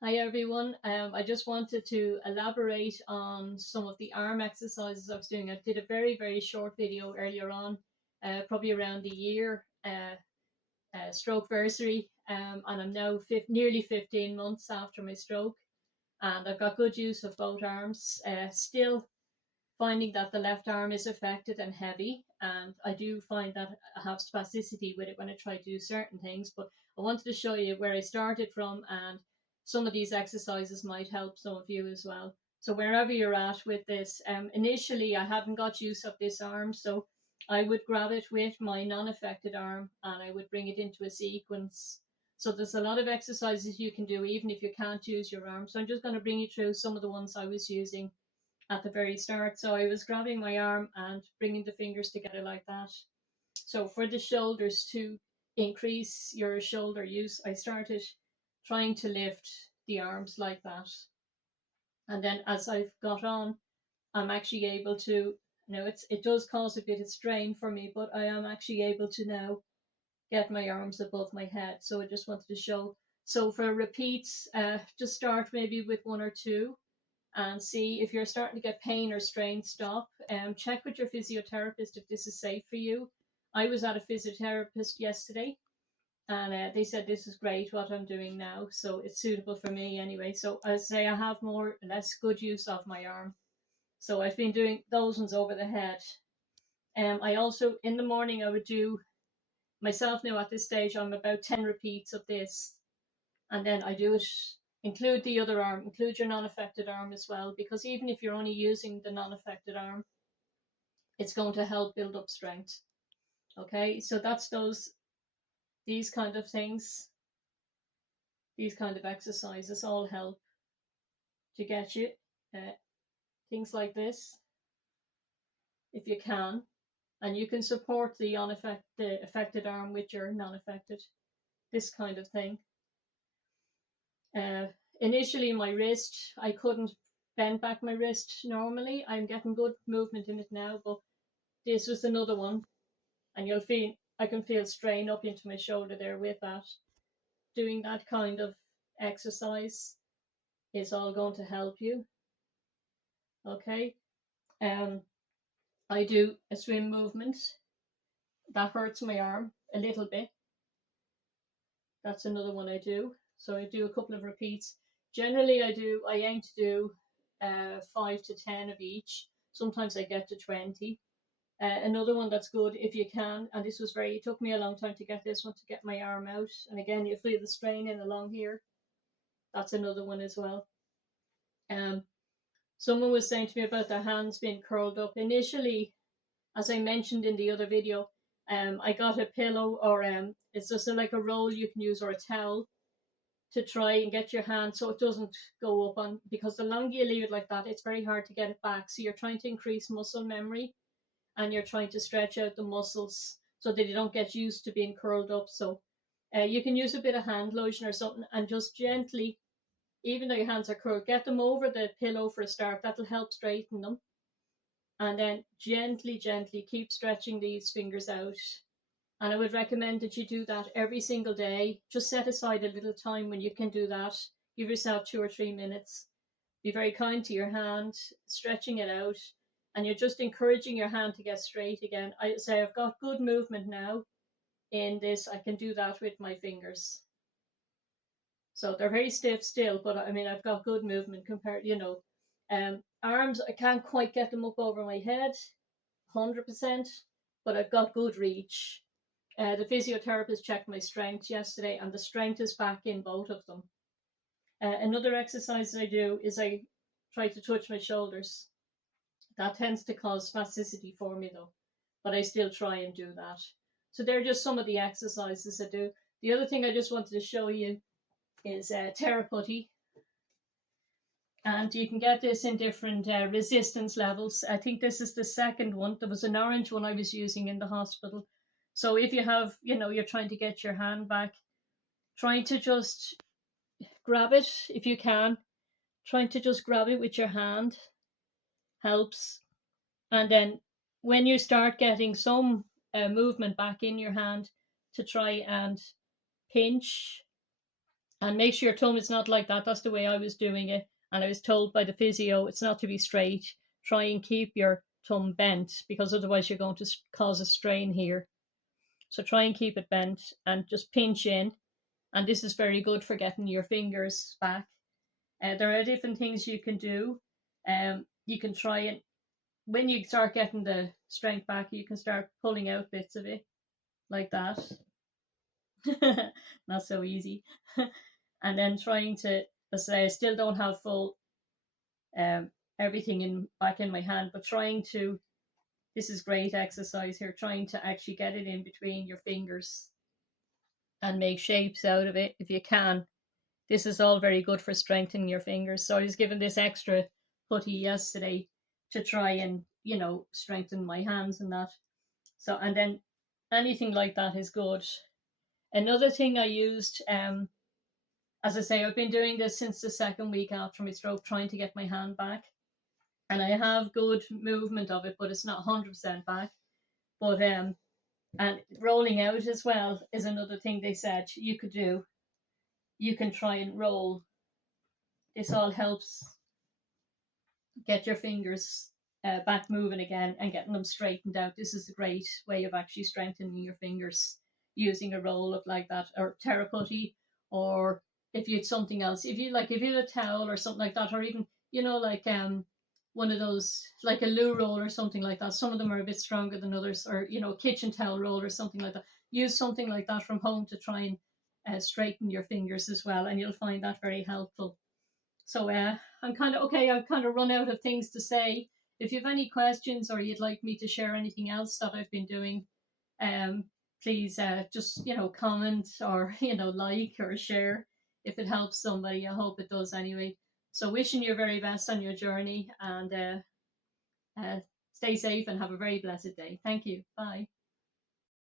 Hi everyone. I just wanted to elaborate on some of the arm exercises I was doing. I did a very short video earlier on, probably around the year stroke versary, and I'm now nearly 15 months after my stroke, and I've got good use of both arms. Still finding that the left arm is affected and heavy, and I do find that I have spasticity with it when I try to do certain things. But I wanted to show you where I started from, and some of these exercises might help some of you as well. So wherever you're at with this, initially I hadn't got use of this arm, so I would grab it with my non-affected arm and I would bring it into a sequence. So there's a lot of exercises you can do even if you can't use your arm. So I'm just going to bring you through some of the ones I was using at the very start. So I was grabbing my arm and bringing the fingers together like that. So for the shoulders, to increase your shoulder use, I started trying to lift the arms like that. And then as I've got on, I'm actually able to, now it does cause a bit of strain for me, but I am actually able to now get my arms above my head. So I just wanted to show. So for repeats, just start maybe with one or two and see if you're starting to get pain or strain, stop. Check with your physiotherapist if this is safe for you. I was at a physiotherapist yesterday and they said this is great what I'm doing now, so it's suitable for me anyway. So I say I have more or less good use of my arm. So I've been doing those ones over the head. I also in the morning I would do myself now at this stage. I'm about 10 repeats of this, and then I do it. Include the other arm, include your non-affected arm as well, because even if you're only using the non-affected arm, it's going to help build up strength. Okay, so that's these kind of things, these kind of exercises all help to get you uh, things like this if you can, and you can support the affected arm with your non-affected. This kind of thing. Uh, Initially, my wrist, I couldn't bend back my wrist normally. I'm getting good movement in it now, but this was another one, and I can feel strain up into my shoulder there with that. Doing that kind of exercise is all going to help you. Okay. Um, I do a swim movement that hurts my arm a little bit. That's another one I do. So I do a couple of repeats. Generally, I aim to do 5 to 10 of each. Sometimes I get to 20. Another one that's good if you can, and this was it took me a long time to get this one, to get my arm out. And again, you feel the strain in along here. That's another one as well. Um, Someone was saying to me about their hands being curled up. Initially, as I mentioned in the other video, I got a pillow, or it's just like a roll you can use, or a towel, to try and get your hand so it doesn't go up on, because the longer you leave it like that, it's very hard to get it back. So you're trying to increase muscle memory, and you're trying to stretch out the muscles so that you don't get used to being curled up. So you can use a bit of hand lotion or something and just gently, even though your hands are curled, get them over the pillow for a start. That'll help straighten them. And then gently keep stretching these fingers out. And I would recommend that you do that every single day. Just set aside a little time when you can do that. Give yourself 2 or 3 minutes. Be very kind to your hand, stretching it out, and you're just encouraging your hand to get straight again. I say I've got good movement now in this. I can do that with my fingers. So they're very stiff still, but I mean, I've got good movement compared, arms, I can't quite get them up over my head, 100%, but I've got good reach. The physiotherapist checked my strength yesterday, and the strength is back in both of them. Another exercise I do is I try to touch my shoulders. That tends to cause spasticity for me though, but I still try and do that. So they're just some of the exercises I do. The other thing I just wanted to show you is terraputty, and you can get this in different resistance levels. I think this is the second one. There was an orange one I was using in the hospital. So if you have, you're trying to get your hand back, trying to just grab it if you can, trying to just grab it with your hand helps. And then when you start getting some movement back in your hand, to try and pinch And make sure your thumb is not like that. That's the way I was doing it. And I was told by the physio it's not to be straight. Try and keep your thumb bent because otherwise you're going to cause a strain here. So try and keep it bent and just pinch in. And this is very good for getting your fingers back. There are different things you can do. You can try and when you start getting the strength back, you can start pulling out bits of it like that. Not so easy. And then trying to, as I say, I still don't have full um, everything in back in my hand, but trying to, this is great exercise here, trying to actually get it in between your fingers and make shapes out of it if you can. This is all very good for strengthening your fingers. So I was given this extra putty yesterday to try and, strengthen my hands and that. So, and then anything like that is good. Another thing I used, as I say, I've been doing this since the second week after my stroke, trying to get my hand back. And I have good movement of it, but it's not 100% back. But and rolling out as well is another thing they said you could do. You can try and roll. This all helps get your fingers back moving again and getting them straightened out. This is a great way of actually strengthening your fingers using a roll up like that, or terraputty, or if you had something else, if you had a towel or something like that, or even like one of those like a loo roll or something like that. Some of them are a bit stronger than others, or kitchen towel roll or something like that. Use something like that from home to try and straighten your fingers as well, and you'll find that very helpful. So I'm kind of okay. I've kind of run out of things to say. If you have any questions or you'd like me to share anything else that I've been doing, um, please just comment or like or share if it helps somebody. I hope it does anyway. So wishing you very best on your journey and stay safe and have a very blessed day. Thank you. Bye.